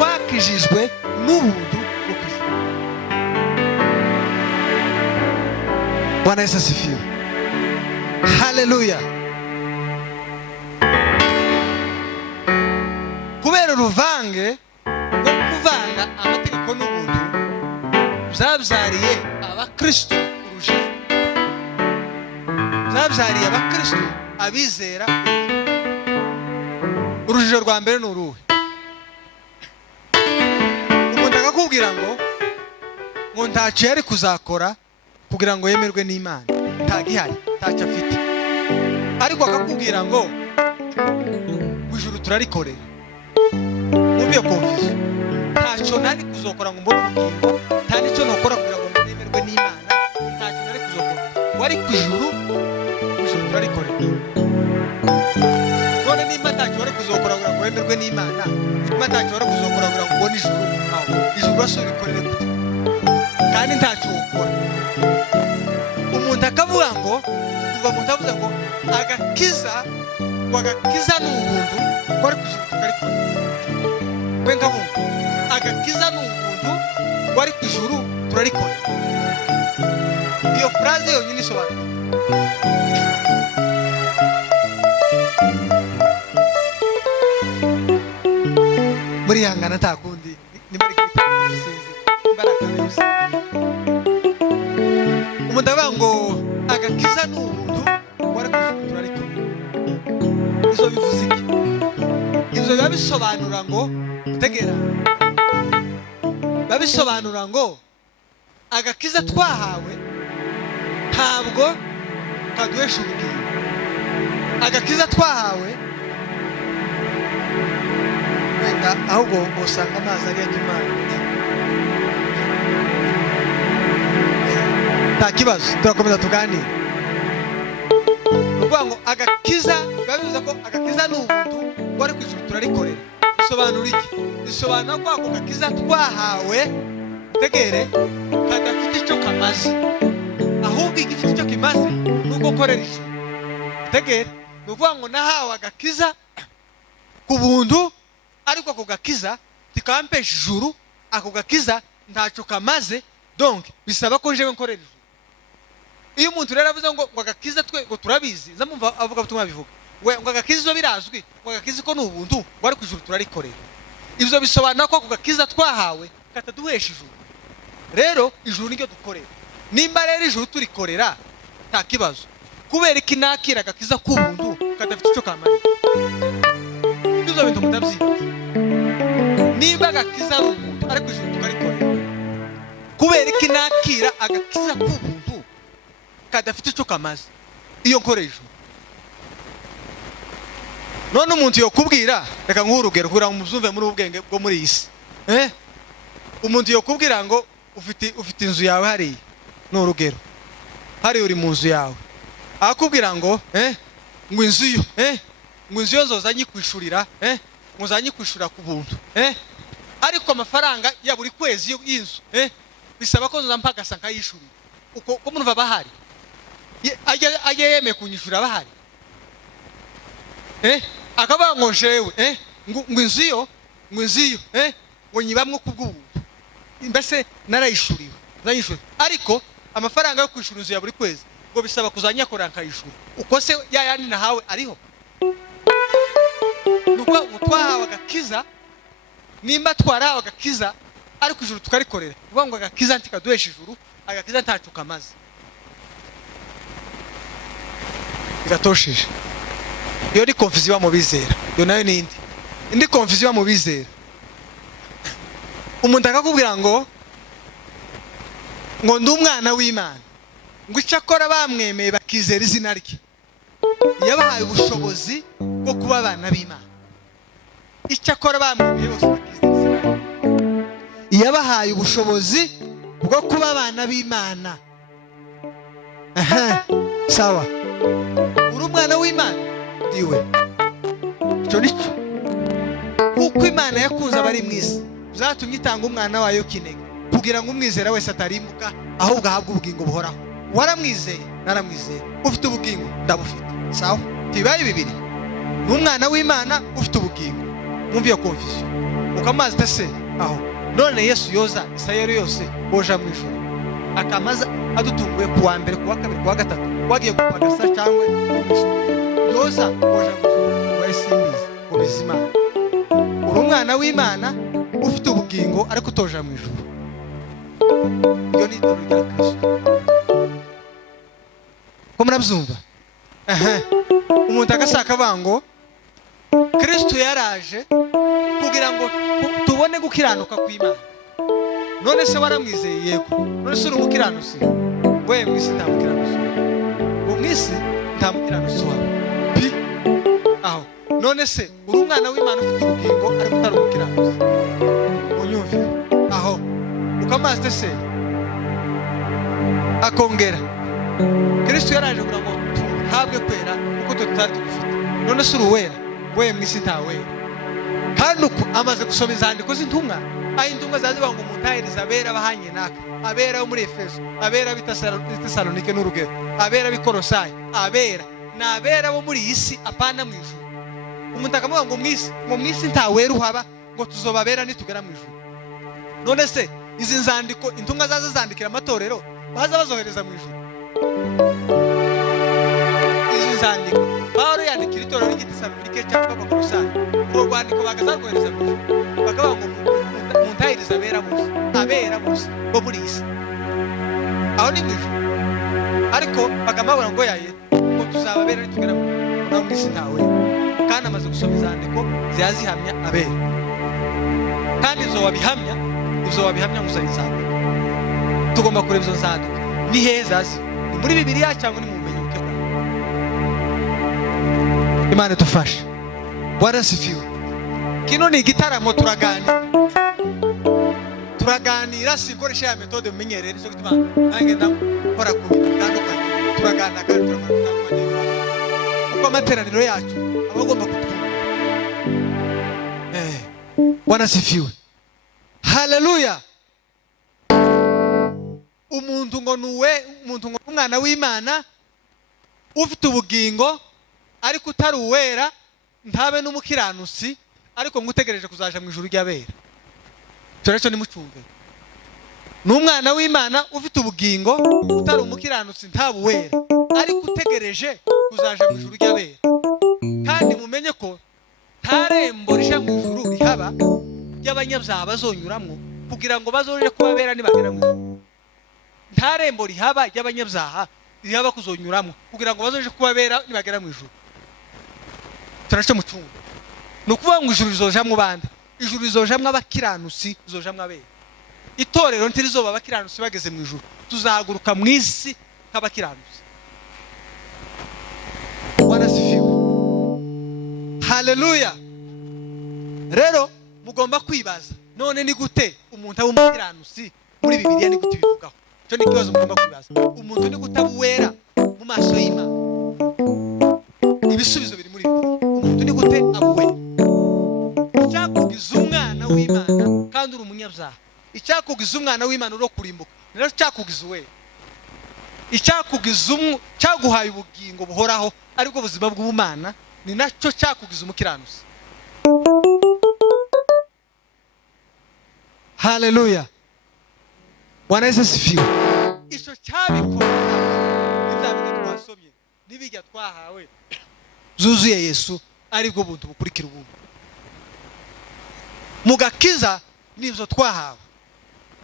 wakijijwe n'ubuntu bwo kwizera. Bwana Yesu asifiwe. Haleluya. Kubera uruvange rwo kuvanga amategeko n'ubuntu byabyariye abakristo urujijo, byabyariye abakristo abizera urujijo. Rwa mbere ni uruhe? Umuntu akakubwira ngo ntacyo yari kuzakora kugira ngo yemerwe n'Imana, ntagihari, ntacyo afite, ariko akakubwira ngo ijuru turarikorera. Mubiye confusion, ntacyo nari kuzokora ngo mbone ubugingo, nta nicyo nokora kugira ngo nemerwe n'Imana, ntacyo nari kuzokora. Wari ku ijuru turarikorera. None nimba ntacyo wari kuzokora kugira ngo wemerwe n'Imana, nimba ntacyo wari kuzokora kugira ngo ubone ijuru, ijuru basubirikorere gute kandi ntacyo ukora? Umuntu akavuga ngo kuva mu ndavuze ngo agakiza ni ubuntu, wari ku ijuru tukarikorera. We ngabuntu agakiza ni ubuntu, wari ku ijuru turarikorera. Iyo phrase yonyine isobanura muri hangana nta kundi nimari kwitasize imbaraga yose. Umuntu avuga ngo agakiza ni ubuntu, wari ku ijuru turarikorera. Izo bivuze iki? Ibyo biba bisobanura ngo utegera, biba bisobanura ngo agakiza twahawe ntabwo kaduhesha ubugingo. Agakiza twahawe wenda ahubwo usanga amazi ari atuma nta kibazo, turakomeza tuganira. Nukuvuga ngo agakiza biba bivuze ko agakiza ni ubuntu, wari ku ijuru turarikorera. Bisobanura iki? Bisobanura ko ako gakiza twahawe tegere kadafite icyo kamaze, ahubwo igifite icyo kimaze nuko korera ijuru. Tegere ni ukuvuga ngo nahawe agakiza ku buntu, ariko ako gakiza tikampesha ijuru. Ako gakiza ntacyo kamaze, donc bisaba ko njewe nkorera ijuru. Iyo umuntu rero avuze ngo agakiza twe ngo turabizi, zamumva avuga butumwa bivuga ngo agakiza birazwi, ngo agakiza ko ni ubuntu, wari ku ijuru turarikorera. Ibyo bisobanura ko ako gakiza twahawe kataduhesha ijuru. Rero ijuru niryo dukorera. Nimba rero ijuru turikorera nta kibazo, kubera iki nakira agakiza k'ubuntu kadafite icyo kamara? Ibyo bintu mutabyiba. Nimba agakiza ari ubuntu, ariko ijuru tukarikorera, kubera iki nakira agakiza k'ubuntu kadafite icyo kamaze iyo nkorera ijuru? None umuntu yokubwira, reka nguhe urugero kugira ngo mubyumve muri ubwenge bwo muri iyi si. Umuntu yokubwira ngo ufite inzu yawe hariya, ni urugero, hariya uri mu nzu yawe, akakubwira ngo ngo inzu yo nzoza nyikwishurira, ngo nzanyikwishurira ku buntu, ariko amafaranga ya buri kwezi y'inzu bisaba ko nzoza mpagasa nkayishurira. Uko umuntu aba ahari ajya yemeye kunyishurira abahari, akavuga ngo jewe ngo inzu yo ngo nyibamwe kubw'ubuntu, mbese narayishuriwe, nzanyishurira, ariko amafaranga yo kwishura inzu ya buri kwezi ngo bisaba kuzanyakora nkayishura. Uko se yayandi nahawe ariho? Nuko twahawe agakiza, nimba twarahawe agakiza ariko ijuru tukarikorera, uvuga ngo agakiza ntikaduhesha ijuru, agakiza ntacyo kamaze, bigatosheje. Iyo ni confusion mu bizera. Iyo nayo ni indi confusion mu bizera. Umuntu akakubwira ngo ndi umwana w'Imana, ngo icyo akora bamwemeye bakizera izina rye, yabahaye ubushobozi bwo kuba abana b'Imana. Icyo akora bamwemeye bose bakizera izina rye, yabahaye ubushobozi bwo kuba abana b'Imana. Sawa, uri umwana w'Imana ndiwe, icyo nicyo, kuko Imana yakunze abari mu isi byatumye itanga umwana wayo kinege kugira ngo umwizera wese atarimbuka ahubwo ahabwe ubugingo buhoraho. Waramwizeye, naramwizeye. Ufite ubugingo ndabufite. Sawa, tibaye bibiri. N'umwana w'Imana ufite ubugingo. Mwumva iyo confusion. Ukamaze tese aho. None Yesu yoza Isirayeli yose boja mu ijuru. Akamaza adutunguye kuwa mbere, kuwa kabiri, kuwa gatatu. Wagiye kupagasa cyangwa yoza boja mu ijuru. Wasimbiza ubuzima. Uri umwana w'Imana ufite ubugingo ariko utoja mu ijuru. Iyo ni idoro rya Kristo. Ko murabyumva? Umuntu agashaka bango Kristo yaraje kugira ngo tubone gukiranuka kw'Imana. None se waramwizeye? Yego. None se uri umukiranusi? We mwisi nta mukiranusi. Ngo mwisi nta mukiranusi wawe. Pi aho. None se uri umwana w'Imana ufite ubugingo ariko utari umukiranusi. Unyumve aho. Ukamaze se akongera Kristo yaraje kugira ngo tuhabwe kwera uko tutari dufite. None se uruwera? We mwisi nta wera. Kandi uko amaze gusoma izandiko z'intumwa, intumwa zazivuga ngo mutahiriza abera bahanye naka, abera bo muri Efeso, abera b'Itesalonike n'urugero, abera b'Ikolosayi, abera n'abera bo muri iyi si apana mu ijuru. Umuntu akavuga ngo mwisi nta wera uhaba, ngo tuzobabera nitugera mu ijuru. None se izi nzandiko intumwa zaza zandikira amatorero baza bazohereza mu ijuru? Izi nzandiko Pawulo yandikira itorero ry'Itesalonike cyangwa Abakolosayi, urwo rwandiko bagazarwohereza mu ijuru. Bakavuga ngo muntahiriza abera bose bo muri iyi si. Aho ni mu ijuru. Ariko bakamabona ngo yaye ngo tuzababera nitugera mu ijuru. Mu isi ntawe. Kandi amaze gusoma izandiko zihamya abera. Kandi izo wabihamya nguzayizandiko. Tugomba kureba izo nzandiko. Ni heza zi. Ni muri Bibiliya cyangwa ni mu bumenyi buke bwawe. Imana tufashe. Bwana sifiwe. Kino ni igitaramo turaganira sinkoresha ya metode mumenyerere cyo gituma nange ndakora ku bintu bitandukanye. Turaganira kandi turamenya uko amateraniro yacu abagomba kutwumva. Bwana sifiwe. Haleluya. Umuntu ngo umwana w'Imana ufite ubugingo ariko utari uwera, ntabe n'umukiranusi, ariko ngutegereje kuzaja mu ijuru ry'abera. Cyo ni mucumbe. N'umwana w'Imana ufite ubugingo utari umukiranusi, ntabe uwera, ariko utegereje kuzaja mu ijuru ry'abera. Kandi mumenye ko ntarembo rija mu ijuru rihaba y'abanyabyaha bazonyuramwo kugira ngo bazoje kubabera nibagera mu ijuru. Ntarembo rihaba y'abanyabyaha rihaba kuzonyuramwo kugira ngo bazoje kubabera nibagera mu ijuru. Turace mu cyumba. Nukuvuga ngo ijuru rizojamwe bande? Ijuru rizojamwe abakiranusi, rizojamwe abera. Itorero ntirizoba abakiranusi bageze mu ijuru. Tuzahaguruka mu isi nk'abakiranusi. Bwana sifiwe. Haleluya. Rero mugomba kwibaza, none ni gute umuntu ab'umukiranusi muri Bibiliya ni gute bivugaho? Cyo ni kibazo mugomba kwibaza. Umuntu ni gute abuwera mu maso y'Imana? Ibisubizo biri muri Bibiliya. Umuntu ni gute abuwera? Icyakugiza umwana w'Imana kandi uri umunyabyaha. Icyakugiza umwana w'Imana uro kurimbuka. Rero cyakugiza uwera. Icyakugiza cyaguhaye ubugingo buhoraho ariko ubuzima bw'Ubumana ni nacyo cyakugiza umukiranusi. Haleluya. Bwana Yesu asifiwe. Icyo cyabikora n'ibyo twasomye n'ibijya twahawe zuzuye Yesu aribwo buntu bukurikira ubuntu. Mu gakiza n'ibyo twahawe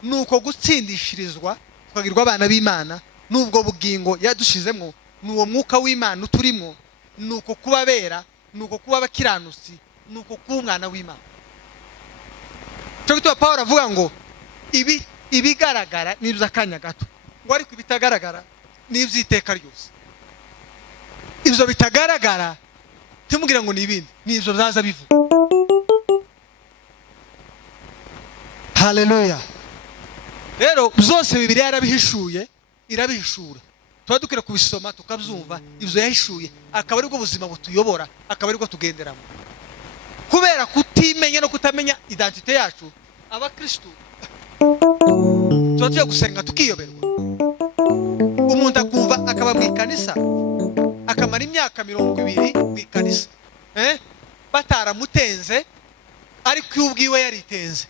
nuko gutsindishirizwa twagirwa abana b'Imana n'ubwo bugingo yadushizemo n'uwo mwuka w'Imana uturimo, nuko kubabera, nuko kuba abakiranusi, nuko kuba umwana w'Imana. Cyo gituma Pawulo avuga ngo ibigaragara n'ibyo akanya gato, ngo ariko ibitagaragara n'iby'iteka ryose. Ibyo bitagaragara timubwira ngo ni ibindi, n'ibyo byaza bivuga. Haleluya. Rero byose Bibiliya yarabihishuye, irabihishura. Tuba dukwiye kubisoma tukabyumva, ibyo yahishuye akaba aribwo buzima butuyobora, akaba aribwo tugenderamo. Kubera kutimenya no kutamenya identite yacu abakristo tuba tugiye gusenga tukiyoberwa. Umuntu akumva akaba akaba mu ikanisa akamara imyaka 20 mu ikanisa bataramutenze ariko ubwiwe yaritenze.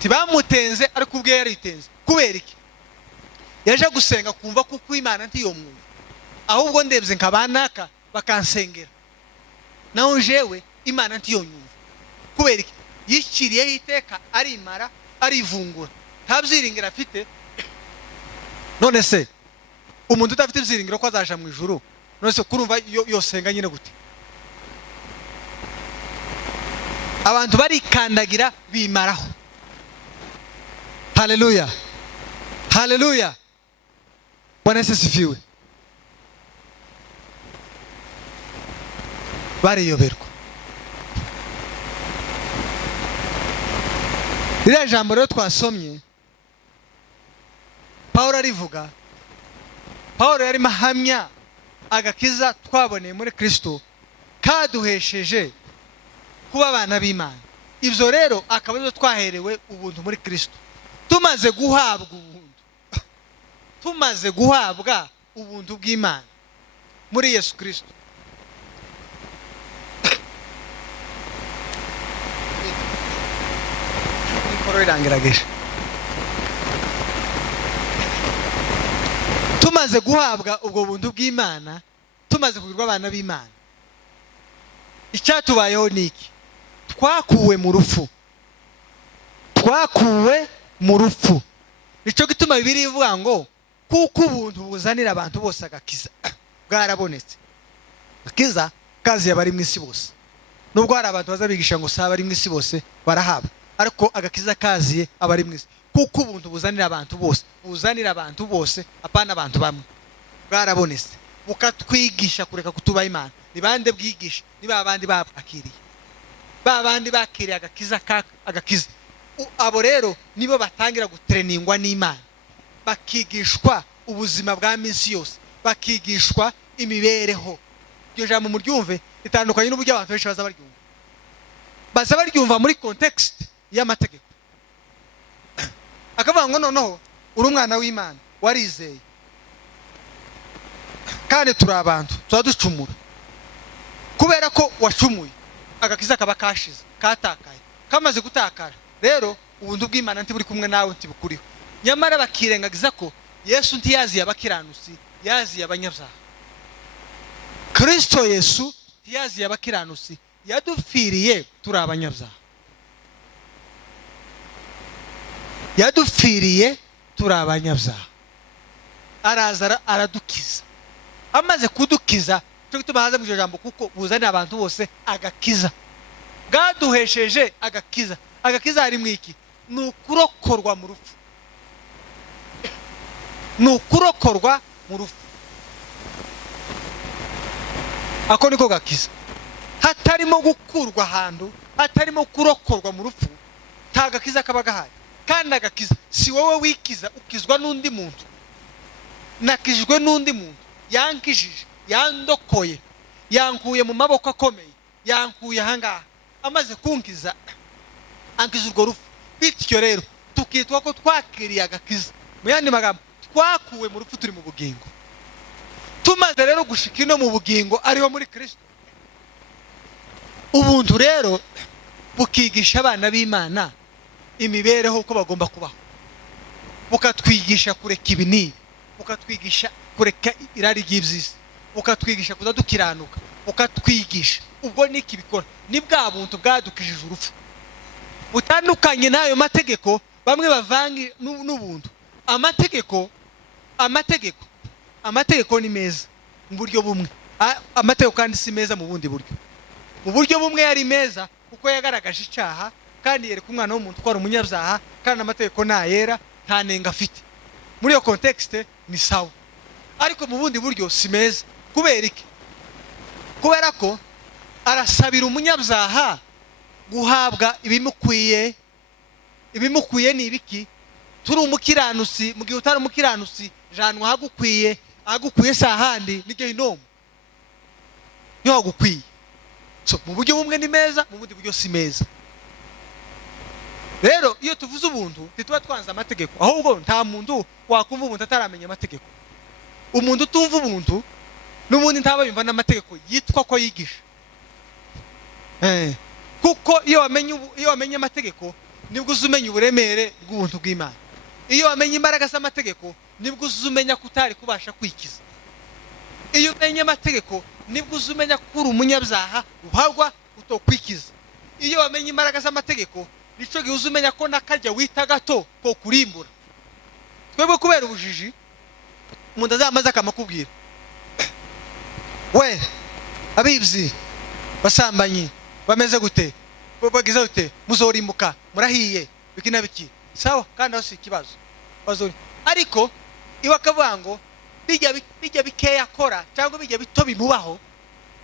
Tibamutenze ariko ubwiwe yaritenze. Kubera iki? Yaje gusenga kumva kuko Imana ntiyo mwumva, ahubwo ndebye nkabanaka bakansengera, naho jewe Imana ntiyo nyumva. Kubera iki? Yiciriyeho iteka, arimara, arivungura, nta byiringiro afite. None se umuntu udafite ibyiringiro ko azaja mu ijuru, none se kurumva yosenga nyine gute? Abantu barikandagira bimaraho. Haleluya, haleluya, Bwana Yesu asifiwe. Bariyoberwa. Iriya jambo rero twasomye Pawulo arivuga. Pawulo yarimo ahamya agakiza twaboneye muri Kristo kaduhesheje kuba abana b'Imana. Ibyo rero akaba arizo twaherewe ubuntu muri Kristo. Tumaze guhabwa ubuntu, tumaze guhabwa ubuntu bw'Imana muri Yesu Kristo. Tumaze guhabwa ubwo buntu bw'Imana, tumaze kugirwa abana b'Imana, icyatubayeho niki? Twakuwe mu rupfu. Twakuwe mu rupfu. Nico gituma Bibiliya ivuga ngo kuko ubuntu buzanira abantu bose agakiza bwarabonetse. Agakiza kazi yabari mu isi bose. Nubwo hari abantu bazabigisha ngo saba ari mu isi bose barahaba, ariko agakiza kaziye abari mu isi. Kuko ubuntu buzanira abantu bose, buzanira abantu bose, apana abantu bamwe. Bwarabonetse bukatwigisha kureka kutuba Imana. Ni bande bwigisha? Ni babandi babakiriye, babandi bakiriye agakiza. Abo rero nibo batangira gutreningwa n'Imana, bakigishwa ubuzima bwa minsi yose, bakigishwa imibereho. Iryo jambo muryumve itandukanye n'uburyo abantu benshi baza baryumva. Baza baryumva muri context y'amategeko. Akavuga ngo noneho uri umwana w'Imana, warizeye, kandi turi abantu tuzaducumura. Kubera ko wacumuye, agakiza kaba kashize, katakaye. Kamaze gutakara rero ubuntu bw'Imana ntiburi kumwe nawe, ntibukuriho. Nyamara bakirengagiza ko Yesu ntiyaziye abakiranusi, yaziye abanyabyaha. Kristo Yesu ntiyaziye abakiranusi, yadupfiriye turi abanyabyaha. Yadupfiriye turi abanyabyaha, araza aradukiza. Amaze kudukiza, cyo gituma haza mu jambo kuko buzanira abantu bose agakiza. Bwaduhesheje agakiza. Agakiza hari mu iki? Nukurokorwa mu rupfu. Nukurokorwa mu rupfu. Ako niko gakiza. Hatarimo gukurwa ahantu, hatarimo kurokorwa mu rupfu, nta gakiza kaba gahari. Kandi agakiza si wowe wikiza, ukizwa n'undi muntu. Nakijwe n'undi muntu, yankijije, yandokoye, yankuye mu maboko akomeye, yankuye ahangaha, amaze kunkiza, ankiza urwo rupfu. Bityo rero tukitwa ko twakiriye agakiza. Mu yandi magambo, twakuwe mu rupfu turi mu bugingo. Tumaze rero gushika ino mu bugingo ariho muri Kristo. Ubuntu rero bukigisha abana b'Imana imibereho uko bagomba kubaho. Bukatwigisha kureka ibinini, bukatwigisha kureka irari ry'ibyisi, bukatwigisha kudadukiranuka, bukatwigisha. Ubwo niki bikora? Ni bwa buntu bwadukijije urupfu. Butandukanye n'ayo mategeko bamwe bavangi n'ubuntu. Amategeko ni meza mu buryo bumwe. Amategeko kandi si meza mu bundi buryo. Mu buryo bumwe yari meza kuko yagaragaje icyaha kandi yereka umwana w'umuntu ko ari umunyabyaha, kandi amategeko nayera nta nenga afite. Muri iyo context ni sawa, ariko mu bundi buryo si meza. Kubera iki? Kubera ko arasabira umunyabyaha guhabwa ibimukwiye. Ibimukwiye ni ibiki? Turi umukiranusi, mu gihe utari umukiranusi janwa hagukwiye sahandi ni gehinomu. Niho hagukwiye. So mu buryo bumwe ni meza, mu bundi buryo si meza. Rero iyo tuvuze ubuntu ntituba twanze amategeko, ahubwo nta muntu wakumva ubuntu ataramenya amategeko. umuntu utumva ubuntu n'ubundi ntaba yumva n'amategeko yitwa ko yigisha. Kuko iyo wamenye amategeko nibwo uzumenya uburemere bw'ubuntu bw'Imana. Iyo wamenye imbaraga z'amategeko nibwo uzumenya kutari kubasha kwikiza. Iyo umenye amategeko nibwo uzumenya kuri umunyabyaha uhagwa utokwikiza. Iyo wamenye imbaraga z'amategeko nico gihe uzumenya ko nakarya wita gato ko kurimbura. Twebwe kubera ubujiji umuntu azamaze akamakubwira, we abibzi basambanyi bameze gute, bagize gute, muzorimbuka murahiye bikina biki. Sawa, kandi aho si ikibazo bazori, ariko iwa kavango bijya bikeya akora cyangwa bijya bito bimubaho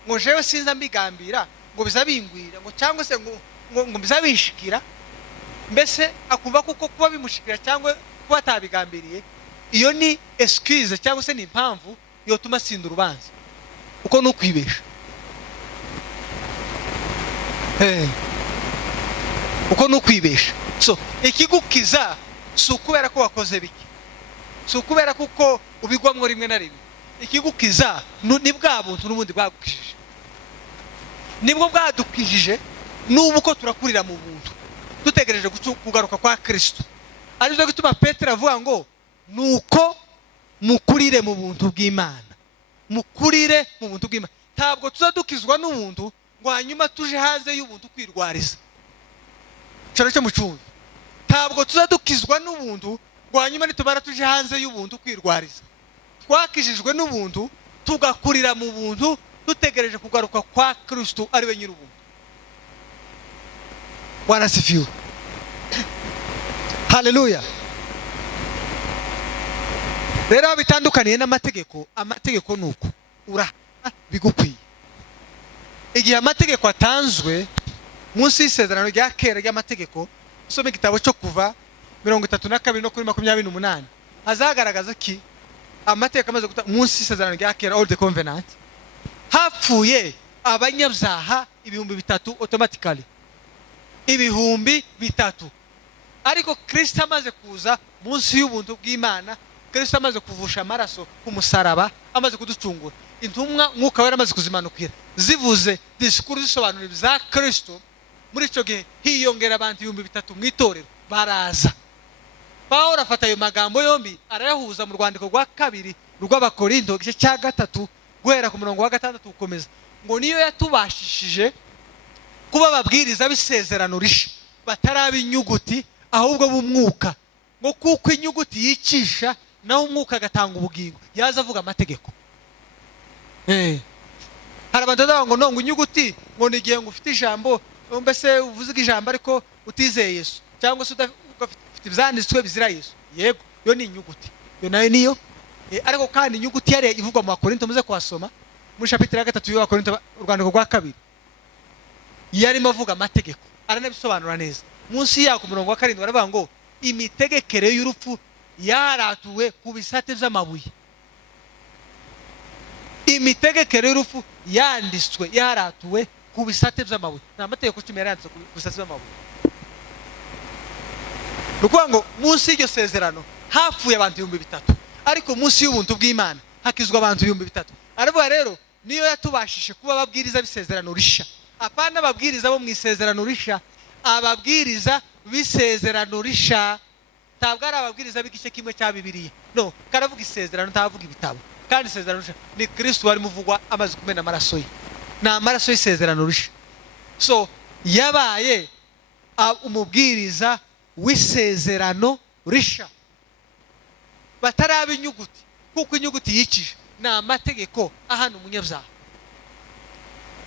ngo jewe sinza mbigambira ngo bizabingwira ngo cyangwa se ngo bizabishikira, mbese akumva kuko kuba bimushikira cyangwa kuba atabigambiriye iyo ni excuse cyangwa se ni impamvu yotuma sinda urubanza. Uko nukwibesha, uko nukwibesha. So ikigukiza si ukubera ko wakoze biki, si ukubera kuko ubigwamwo rimwe na rimwe. Ikigukiza ni bwa buntu n'ubundi bwagukijije, nibwo bwadukijije n'ubu ko turakurira mu buntu dutegereje kugaruka kwa Kristo. Aribyo gituma Petero avuga ngo nuko mukurire mu buntu bw'Imana, mukurire mu buntu bw'Imana. Ntabwo tuzadukizwa n'ubuntu ngo hanyuma tuje hanze y'ubuntu kwirwariza. Cyane cyo mucumbi, ntabwo tuzadukizwa n'ubuntu ngo hanyuma nitubara tuje hanze y'ubuntu kwirwariza. Twakijijwe n'ubuntu tugakurira mu buntu dutegereje kugaruka kwa Kristo ari we nyir'ubuntu. Bwana sifiwe. Haleluya. Rero bitandukaniye n'amategeko, amategeko nuko ura bigukwiye. Igihe amategeko atanzwe munsi y'isezerano rya kera ry'amategeko, usome igitabo cyo kuva 32 no kuri 28 azagaragaza ki amategeko amaze guta munsi y'isezerano rya kera, old covenant, hapfuye abanyabyaha 3,000 automatically, 3,000. Ariko Kristo amaze kuza munsi y'ubuntu bw'Imana, Kristo amaze kuvusha amaraso ku musaraba, amaze kuducungura, intumwa mwuka wera amaze kuzimanukira zivuze disikuru zisobanura ibya Kristo. Muri ico gihe hiyongera abantu 3,000 mu itorero baraza. Pawulo afata ayo magambo yombi arayahuza mu rwandiko rwa kabiri rw'Abakorinto igice cya 3 guhera ku murongo wa 6 ukomeza ngo niyo yatubashishije kuba babwiriza bisezerano risha bataraba inyuguti ahubwo b'umwuka, ngo kuko inyuguti yicisha naho umwuka agatanga ubugingo. Yaza avuga amategeko. Hari abantu badavuga ngo nongo inyuguti ngo nigihe ngo ufite ijambo, mbese uvuze ijambo ariko utizeye Yesu cyangwa se ufite ibyanditswe bizira Yesu. Yego, yo ni inyuguti, yo nayo niyo. Ariko kandi inyuguti yari ivugwa mu Bakorinto, muze kwasoma muri chapitre 3 y'Abakorinto urwandiko rwa kabiri, yarimo avuga amategeko aranabisobanura neza. Munsi yako murongo wa 7 baravuga ngo imitegekere y'urupfu yaratuwe ku bisate by'amabuye. Imitegekere y'urupfu yanditswe yaratuwe ku bisate by'amabuye. Na amategeko 10 yaranditswe ku bisate by'amabuye. Nukuvuga ngo munsi y'iryo sezerano hapfuye abantu 3,000, ariko munsi y'ubuntu bw'Imana hakizwa abantu 3,000. Aravuga rero niyo yatubashije kuba babwiriza bisezerano risha, apana babwiriza bo mu isezerano risha, ababwiriza bisezerano risha. Ntabwo ari ababwiriza b'igice kimwe cya Bibiliya, no, karavuga isezerano ntavuga ibitabo. Kandi isezerano risha ni Kristo wari muvugwa amaze kumena amaraso ye, na amaraso y'isezerano risha. So yabaye umubwiriza w'isezerano risha bataraba inyuguti, kuko inyuguti yicije na amategeko ahana umunyabyaha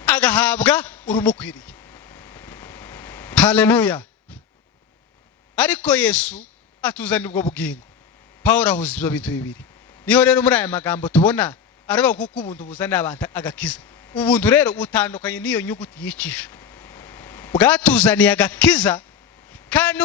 agahabwa urumukwiriye. Haleluya. Ariko Yesu atuzanira ubwo bugingo. Pawulo ahuza ibyo bintu bibiri. Niho rero muri aya magambo tubona aravuga kuko ubuntu buzana abantu agakiza. Ubuntu rero butandukanye n'iyo nyuguti yicisha, bwatuzaniye agakiza kandi